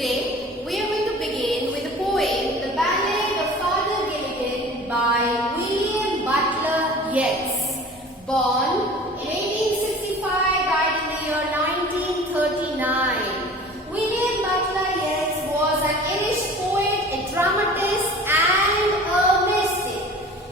Today we are going to begin with the poem The Ballad of Father Gilligan by William Butler Yeats. Born in 1865, died in the year 1939. William Butler Yeats was an Irish poet, a dramatist and a mystic.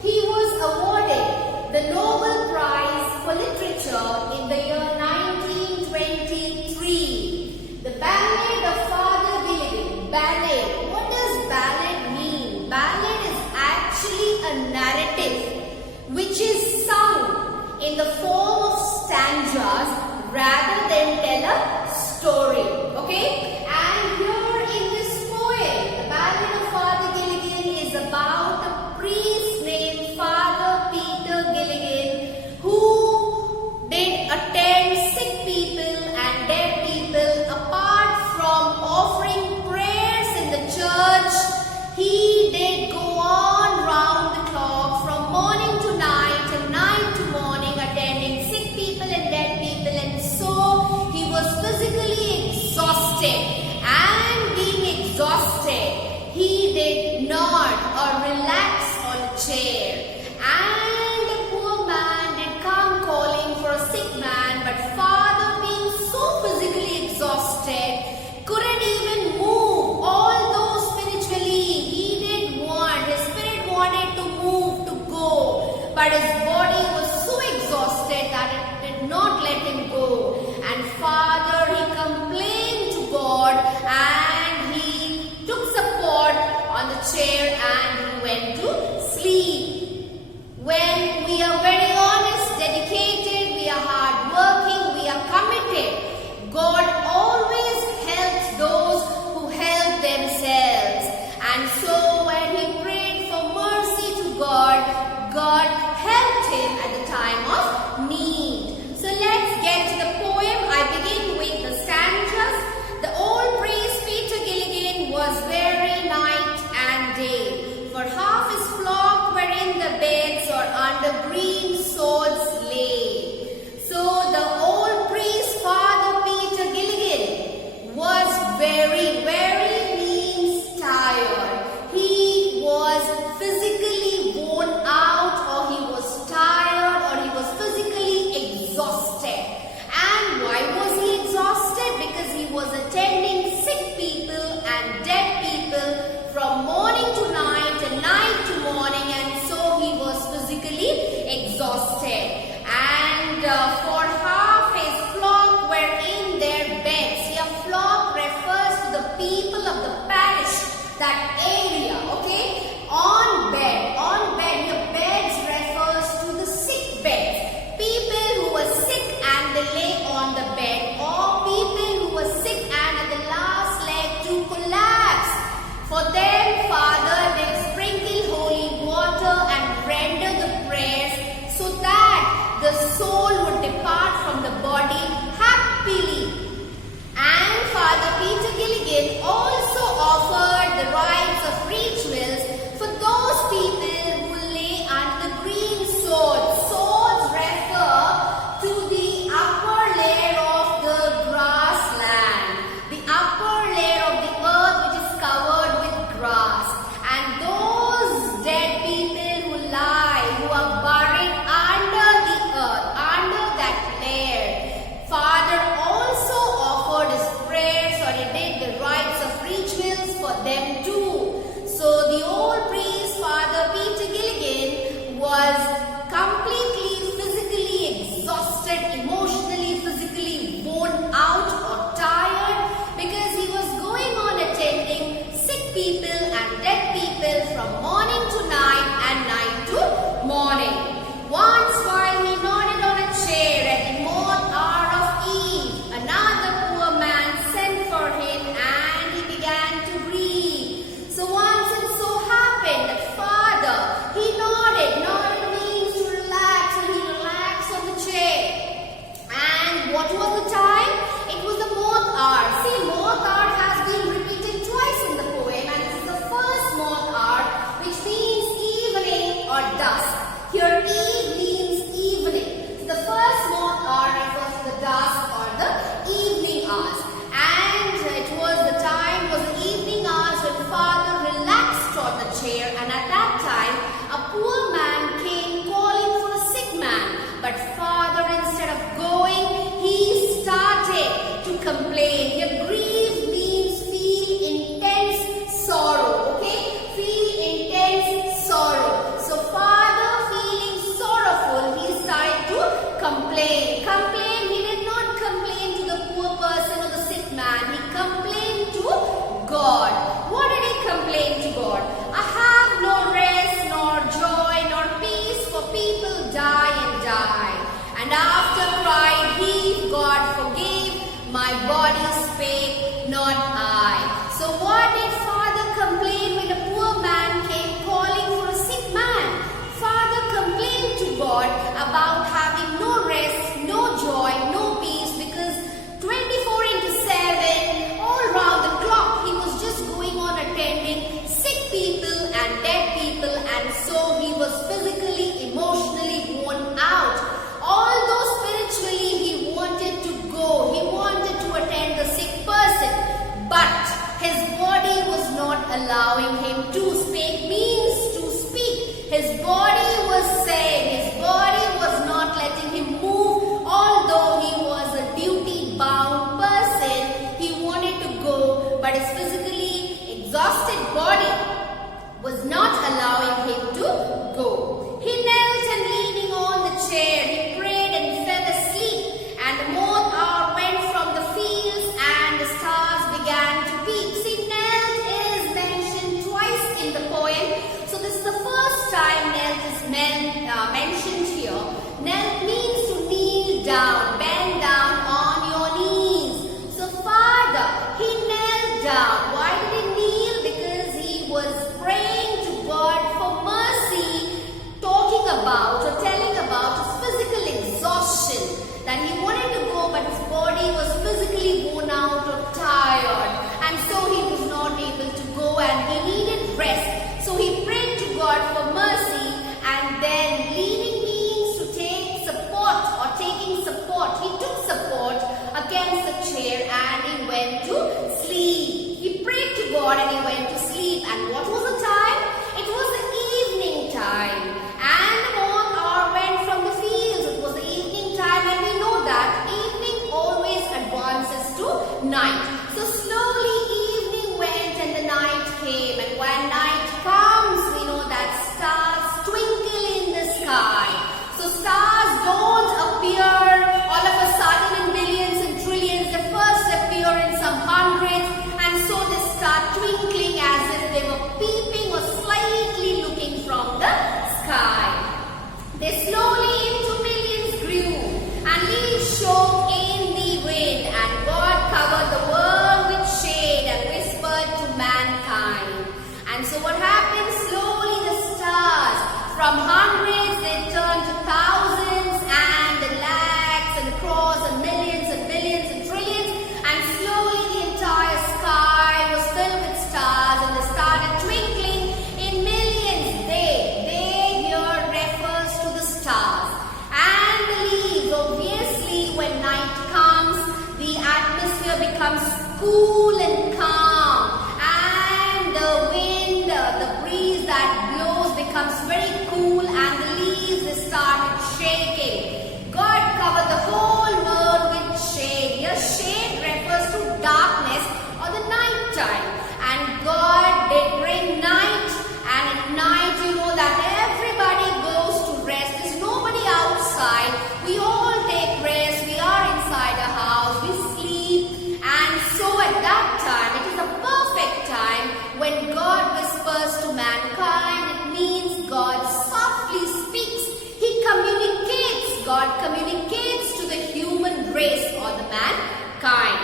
He was awarded the Nobel Prize for Literature in the year 1923. The Ballad of Father Gilligan. Ballad. What does ballad mean? Ballad is actually a narrative which is sung in the form of stanzas rather than tell a story. Okay? And here in this poem, the Ballad of Father Gilligan is about a priest named Father Peter Gilligan who did attend sick people and dead people. Apart from offering prayers in the church, he did go on round the clock from morning to night and night to morning, attending sick people and dead people, and so he was physically exhausted. And being exhausted, he did nod or relax on a chair. And the poor man did come calling for a sick man, but Father, being so physically exhausted, couldn't even move. Although spiritually he did want, his spirit wanted to move, to go, but his body was so exhausted that it did not let him go. And Father, he complained to God and he took support on the chair and he went to sleep. When we are very honest, dedicated, we are hardworking, we are committed, God always helps those who help themselves. And so when he prayed for mercy to God, God helped him at the time of need. So let's get to the poem. I begin with the stanzas. The old priest Peter Gilligan was weary night and day, for half his flock were in the beds or under green swords lay. So the old priest Father Peter Gilligan was very means tired. He was physically worn out, or he was tired, or he was physically exhausted. And why was he exhausted? Because he was attending sick people and dead people from morning to night and night to morning, and so he was physically exhausted. And for half his flock were in their beds. Here flock refers to the people of the parish, that area, okay? On bed, your beds refers to the sick beds. People who were sick and they lay on the bed, or people who were sick and at the last leg to collapse. For them, Father did sprinkle holy water and render the prayers so that the soul would depart from the body happily. And Father Peter Gilligan also offered the rites of rituals for those people who lay under the green swords. Swords refer to the upper layer of the grassland, the upper layer of the earth which is covered with grass. And those dead people who lie, who are buried under the earth, under that layer, Father also offered his prayers, or he did the rites of rituals for them too. So the old priest, Father Peter Gilligan, was completely physically exhausted, emotionally, physically worn out or tired, because he was going on attending sick people and dead people from morning to night and night to morning. Once while he nodded on a chair at the morn hour of eve, another poor man sent for him and he began to breathe. So once it so happened that Father, he nodded means to relax, and he relaxed on the chair. And what was the time? It was the morn hour. See, morn hour has been repeated twice in the poem, and this is the first morn hour, which means evening or dusk. Here eve means evening. So the first morn hour refers to the dusk or the evening hours. And it was the time was complain. Here, grieve means feel intense sorrow. Okay? Feel intense sorrow. So, father feeling sorrowful, he started to complain. Complain, he did not complain to the poor person or the sick man. He complained to God. What did he complain to God? I have no rest, nor joy, nor peace, for people die and die. And after cried he, God forgave, my body spake, not I. So what did father complain when a poor man came calling for a sick man? Father complained to God about having no rest, no joy, no peace, because 24 into 7, all round the clock, he was just going on attending sick people and dead people, and so he was physically, emotionally worn out. Although spiritually he wanted to go, he wanted to attend the sick person, but his body was not allowing him to speak, means to speak. His body was saying, his body was not letting him move, although he was a duty-bound person. He wanted to go, but his physically exhausted body was not allowing him to go. He knelt and leaning on the chair, he prayed and fell asleep, and the moth hour went from the fields and the stars began to peep. See, knelt is mentioned twice in the poem. So this is the first time knelt is mentioned here. Knelt means to kneel down, bend down on your knees. So father, he knelt down. Why did he kneel? Because he was praying to God for mercy, talking about or telling about his physical exhaustion, that he wanted to go but his body was physically worn out or tired, and so he was not able to go and he needed rest. So he prayed to God for mercy, and then leaning means to take support or taking support. He took support against the chair and he went to sleep. He prayed to God and he went to sleep. And what was the time? It was the evening time. And the moth hour went from the fields. It was the evening time, and we know that evening always advances to night. So slowly evening went and the night came. And when night comes, we know that stars twinkle in the sky. So stars don't appear all of a sudden in millions and trillions. They first appear in some hundreds, and so they start twinkling as if they were peeping or slightly looking from the sky. They slowly into millions grew, and leaves shook in the wind, and God covered the world with shade and whispered to mankind. And so what happened? Slowly the stars, from hundreds they turned to thousands and lakhs and crores and millions and trillions, and slowly the entire sky was filled with stars, and they started twinkling in millions. They here refers to the stars. And the leaves, obviously when night comes, the atmosphere becomes cool and calm, and the wind, the breeze that blows becomes very cool, and the leaves they started shaking. God covered the whole world with shade. Here shade refers to darkness or the night time, and God did bring night, and at night you know that everybody goes to rest. There's nobody outside. We all take rest. We are inside a house. We sleep, and so at that time it is a perfect time when God whispers to mankind. It means God softly speaks. He communicates. God communicates to the human race or the mankind.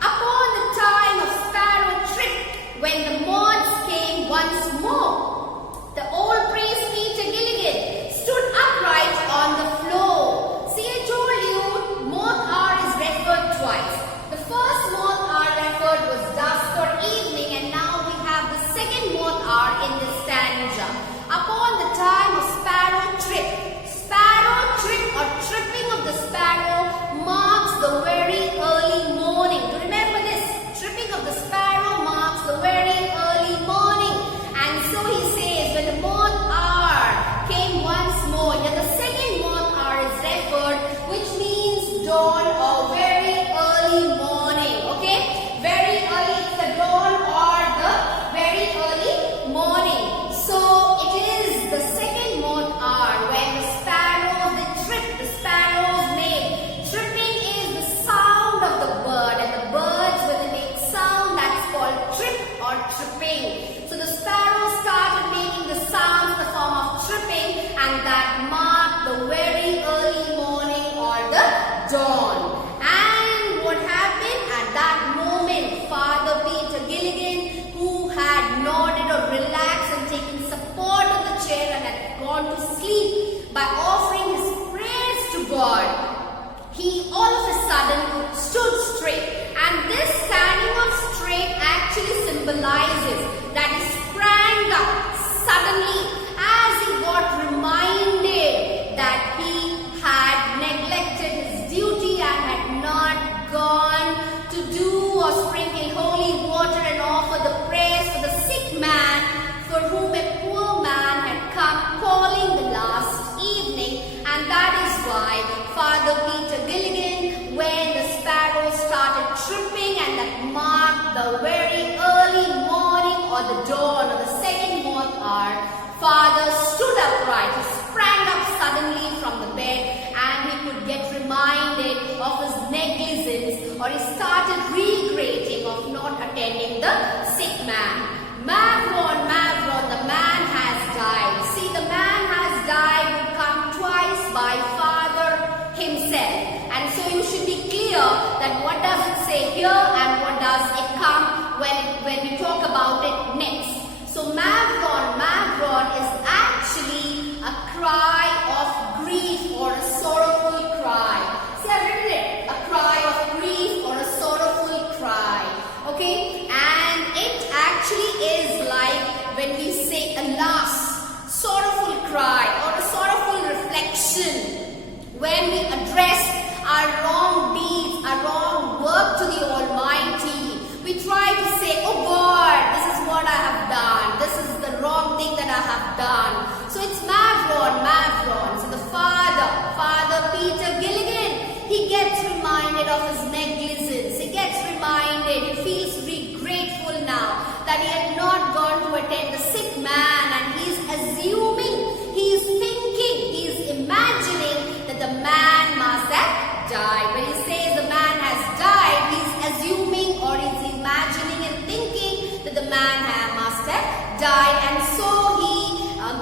Upon the time of sparrow trip, when the moths came once more, the old priest Peter Gilligan stood upright on the floor. See, I told you, moth hour is referred twice. The first moth hour referred was dusk or evening, and now we have the second moth hour in this stanza. Upon the time of sparrow trip. Sparrow trip or tripping of the sparrow marks the very early morning. Do remember this? Tripping of the sparrow marks the very early morning. And so he says, when the moth hour came once more, then the second moth hour is referred, which means dawn or very early morning. dawn. And what happened at that moment? Father Peter Gilligan, who had nodded or relaxed and taken support of the chair and had gone to sleep by offering his prayers to God, he all of a sudden stood straight. And this standing up straight actually symbolizes that he sprang up suddenly as he got reminded that he had neglected his duty and had not gone to do or sprinkle holy water and offer the prayers for the sick man for whom a poor man had come calling the last evening. And that is why Father Peter Gilligan, when the sparrows started tripping and that marked the very early morning or the dawn or the second month hour, Father stood upright. He sprang up suddenly from the bed and he could get reminded of his negligence, or he started regretting of not attending the sick man. Mavron, Mavron, the man has died. See, the man has died would come twice by Father himself. And so you should be clear that what does it say here and what does it come when we talk about it next. So Mavron, Mavron is actually a cry of grief or a sorrowful cry. See, I've written it, a cry of grief or a sorrowful cry. Okay, and it actually is like when we say a last sorrowful cry or a sorrowful reflection when we address our wrong deeds, our wrong work to the Almighty. We try to say, oh God, this is what I have done. This is the wrong thing that I have done. So it's Mavron, Mavron. So the Father Peter Gilligan, he gets reminded of his negligence. He gets reminded, he feels grateful now that he had not gone to attend the sick man, and he is assuming, he is thinking, he is imagining that the man must have died. When he says the man has died, he is assuming or is imagining and thinking that the man must have died, and so he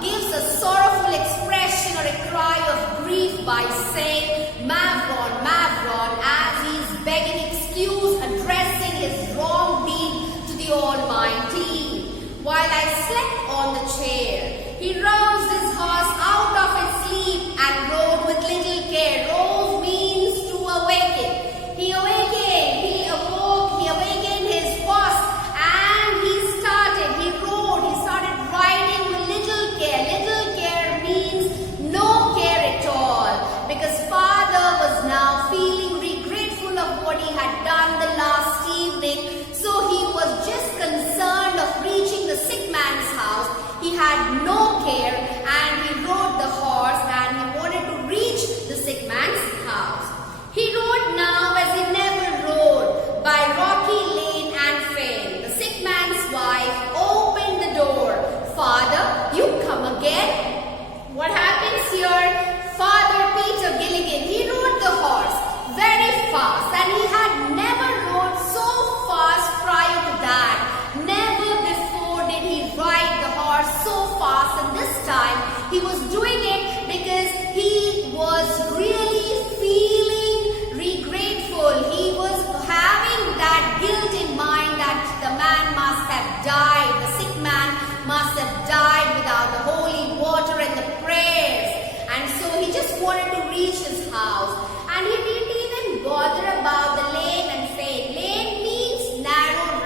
gives a sorrowful expression or a cry of grief by saying Mavron, Mavron, as he is begging excuse, addressing his wrong deed to the Almighty. While I slept on the chair, he roused his horse out of its sleep and rode with little care. Rouse means to awaken. He awakened, he awoke, he awakened his horse and he rode, he started riding with little care. Little care means no care at all, because Father was now feeling regretful of what he had done the last evening. So he was just concerned of reaching the sick man's house. He had no care and he rode the horse and he wanted to reach the sick man's house. He rode now as he never rode, by rocky lane and fen. The sick man's wife opened the door. Father, you come again? What happens here? Father Peter Gilligan, he rode the horse very fast, and he had never rode so fast prior to that. Never before did he ride the horse so fast, and this time he was doing it because he was really feeling regretful. He was having that guilt in mind that the man must have died, the sick man must have died without the holy water and the prayers. And so he just wanted to reach his house, and he didn't even bother about the lane and fen. Lane means narrow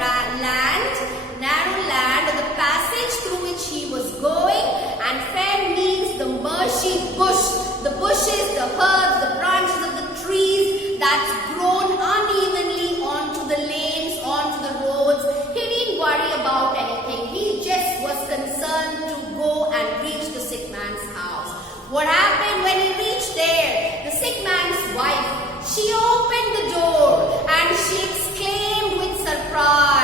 land or the passage through which he was going, and fen means the marshy bush, the bushes, the herbs, the branches of the trees that's grown unevenly onto the lanes, onto the roads. He didn't worry about anything. He just was concerned to go and reach the sick man's house. What happened when he reached there? The sick man's wife, she opened the door and she exclaimed with surprise.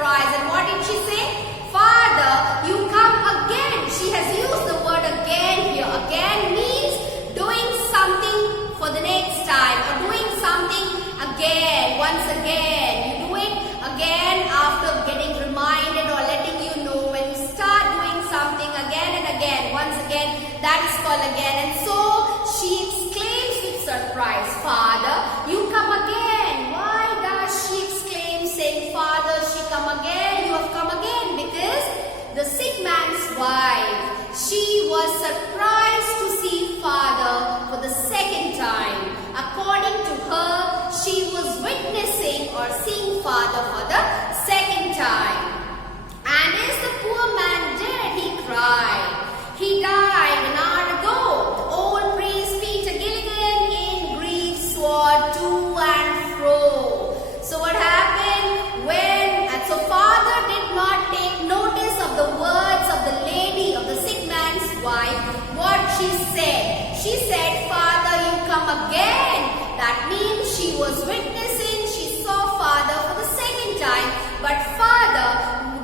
And what did she say? Father, you come again. She has used the word again here. Again means doing something for the next time, or doing something again, once again. You do it again after getting reminded or letting you know. When you start doing something again and again, once again, that is called again. And so she exclaims with surprised. Father, you come again. Why does she exclaim, saying, Father, she come again, you have come again? Because the sick man's wife, she was surprised to see Father for the second time. According to her, she was witnessing or seeing Father for the second time. And is the poor man dead? He cried. He died an hour ago. Old priest Peter Gilligan in grief swore to and fro. So what happened and so Father did not take notice of the words of the lady, of the sick man's wife, what she said. She said, Father, you come again. That means she was witnessing, she saw Father for the second time, but Father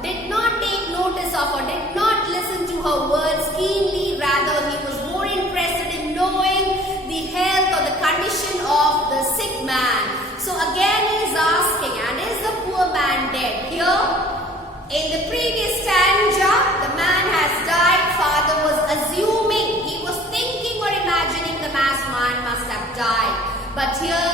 did not take notice of or did not listen to her words keenly. Rather, he was more interested in knowing the health or the condition of the sick man. So again he is asking, and is the poor man dead? Here, in the previous stanza, the man has died. Father was assuming, he was thinking or imagining the man must have died. But here,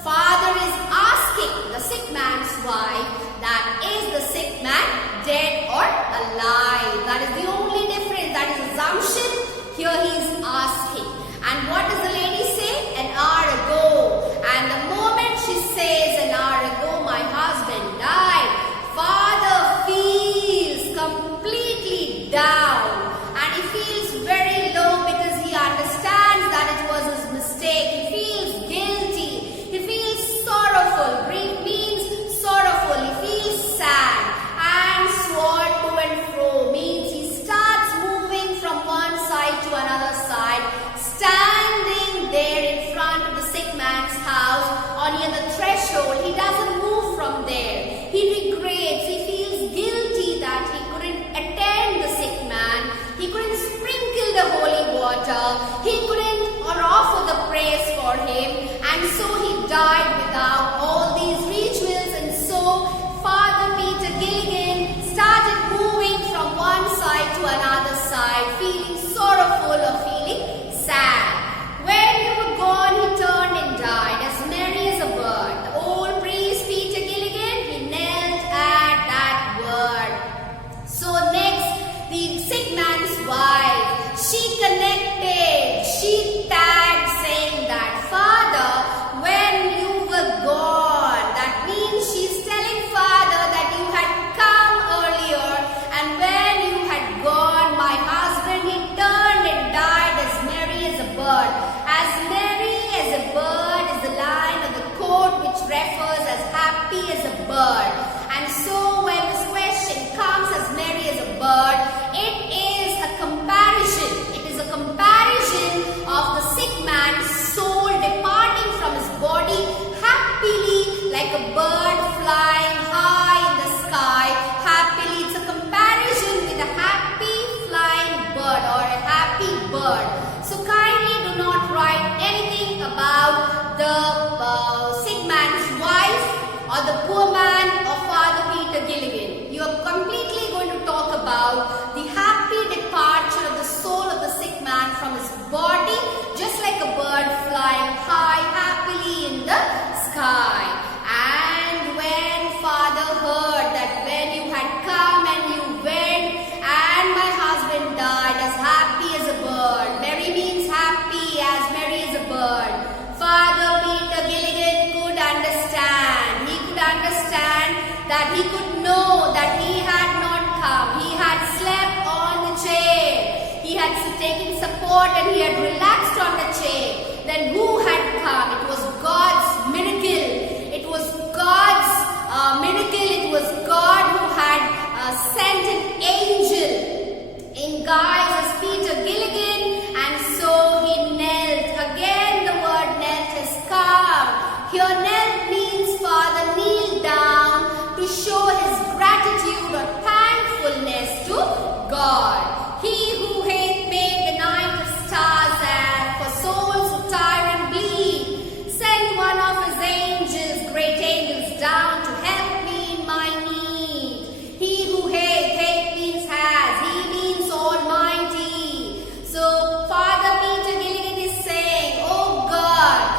Father is asking the sick man's wife, that is the sick man dead or alive? That is the only difference. That is assumption. Here he is asking. And what does the lady say? An hour ago. And the moment she says, an hour ago, my husband died, Father feels completely down. And he feels very low because he understands that it was his mistake. He feels guilty. He feels sorrowful. Grief means sorrowful. He feels sad. And swore to and fro means he starts moving from one side to another side, standing there in front of the sick man's house or near the threshold. He doesn't move from there. He regrets. He feels guilty that he couldn't attend the sick man. He couldn't sprinkle the holy water. He couldn't or offer the prayers for him. And so he died without all these rituals. And so Father Peter Gilligan started moving from one side to another side, feeling sorrowful or feeling sad. When you were gone, he turned and died, as merry as a bird. The old priest Peter Gilligan, he knelt at that word. So next, the sick man's wife, she connected, she tagged, saying that, Father, when you were gone, that means she's telling Father that you had come earlier, and when you had gone, my husband, he turned and died as merry as a bird. As merry as a bird is the line of the quote which refers as happy as a bird. And so when this question comes as merry as a bird, it is a comparison. It is a comparison of the sick man's soul departing from his body happily like a bird flying high in the sky. Happily, it's a comparison with a happy flying bird or a happy bird. So kindly do not write anything about the sick man's wife or the poor man or Father Peter Gilligan. You are completely going to talk about the happy departure of the soul of the sick man from his body, just like a bird flying high happily in the sky. And when Father heard that when you had come and you went and my husband died as happy as a bird, merry means happy, as merry as a bird, Father Peter Gilligan could understand. He could understand that he could know that he had not come. He had slept on the chair. He had taken support and he had relaxed on the chair. Then who had come? It was God's miracle. It was God's miracle. It was God who had sent an angel in guise as Peter Gilligan, and so he knelt. Again the word knelt has come. Here knelt means Father kneeled down to show his gratitude or thankfulness to God. He who hath made the night of stars and for souls who tire and bleed, sent one of his angels, great angels, down to help me in my need. He who hath means has, he means almighty. So Father Peter Gilligan is saying, oh God,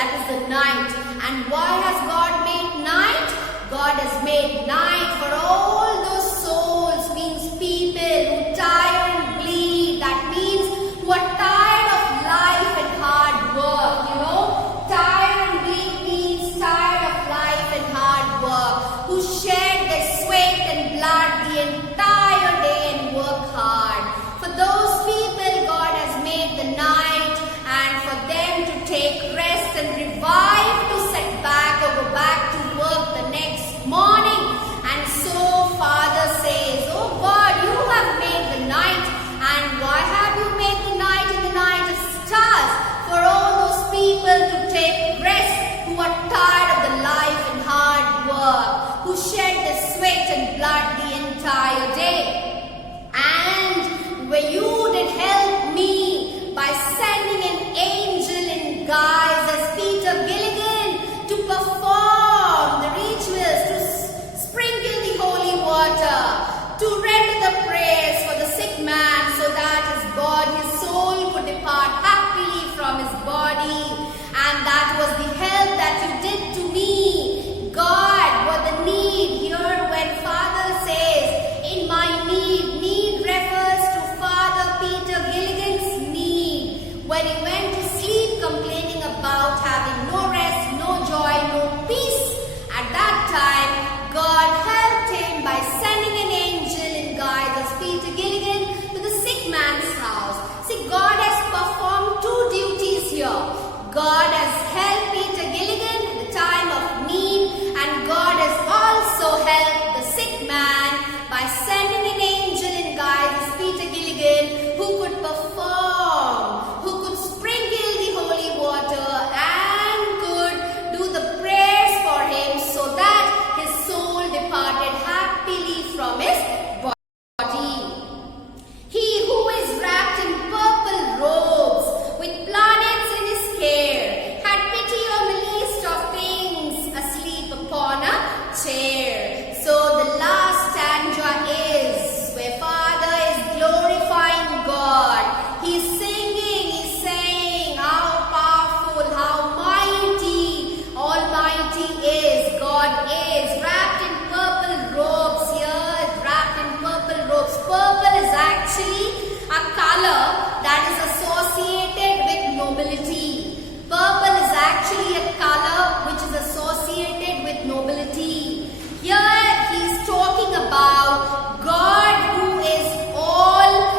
that is the night. And why has God made night? God has made night for all those souls, means people who tire and bleed. That means who are tired of life and hard work, Tired and bleed means tired of life and hard work, who shed their sweat and blood the entire day and work hard. For those people, God has made the night, and for them to take rest and revive, to set back or go back to work the next morning. And so Father says, oh God, you have made the night. And why have you made the night and the night of stars? For all those people to take rest, who are tired of the life and hard work, who shed the sweat and blood the entire day. And where you did help me by sending an angel in guise as Peter Gilligan to perform the rituals, to sprinkle the holy water, to render the prayers for the sick man so that his soul could depart happily from his body. And that was the help that you did to me. God, what the need here when Father says, in my need refers to Father Peter Gilligan's need. When he went to sleep complaining about having no rest, no joy, no peace, at that time, God helped him by sending an angel in guise as Peter Gilligan to the sick man's house. See, God has performed two duties here. God has helped Peter Gilligan at the time of need, and God has also helped the sick man by sending an angel in guise as Peter Gilligan, who could perform, who could sprinkle the holy water and could do the prayers for him so that his soul departed happily from his body. He who is wrapped in purple robes with planets in his care had pity on the least of things asleep upon a chair. So the last stanza is where Father is glorifying God. He's singing, he's saying how powerful, how mighty, almighty is God is. Wrapped in purple robes here, wrapped in purple robes. Purple is actually a color that is associated with nobility. Purple is actually a color which is associated with nobility. Here he's talking about God who is all,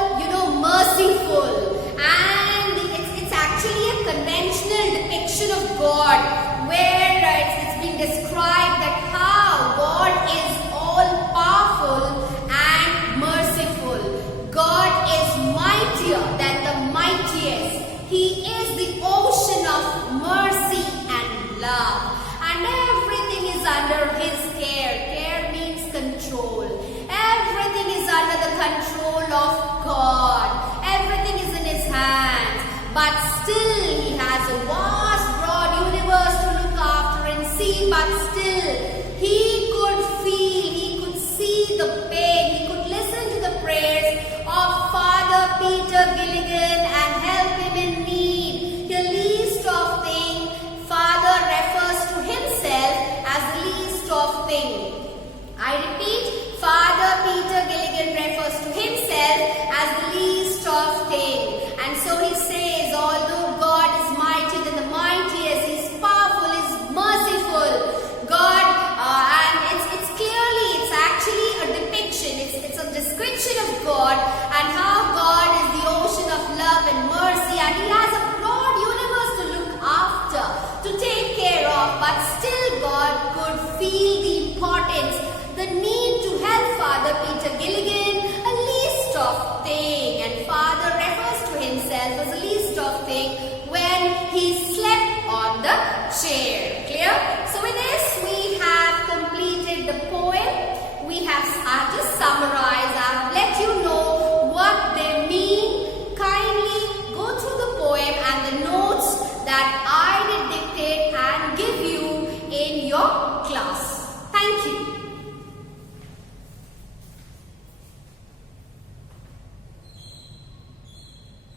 merciful. And it's actually a conventional depiction of God where it's been described that how God is all powerful and merciful. God is mightier than the mightiest. He is the ocean of mercy and love. And everything is under His care. Care means control. Everything is under the control of God. Everything is in His hands. But still He has a vast, broad universe to look after and see. But still He could feel, He could see the pain. He could listen to the prayers of Father Peter Gilligan and help him in need. The least of thing, Father refers to Himself as the least of thing. I repeat, Father Peter Gilligan refers to himself as the least of thing. And so he says, although God is mighty than the mightiest, He's powerful, He's merciful. God, and it's clearly, it's actually a depiction, it's a description of God and how God is the ocean of love and mercy, and He has a broad universe to look after, to take care of. But still God could feel the importance, the need to help Father Peter Gilligan, a least of thing. And Father refers to Himself as a least of thing when He slept on the chair. Clear?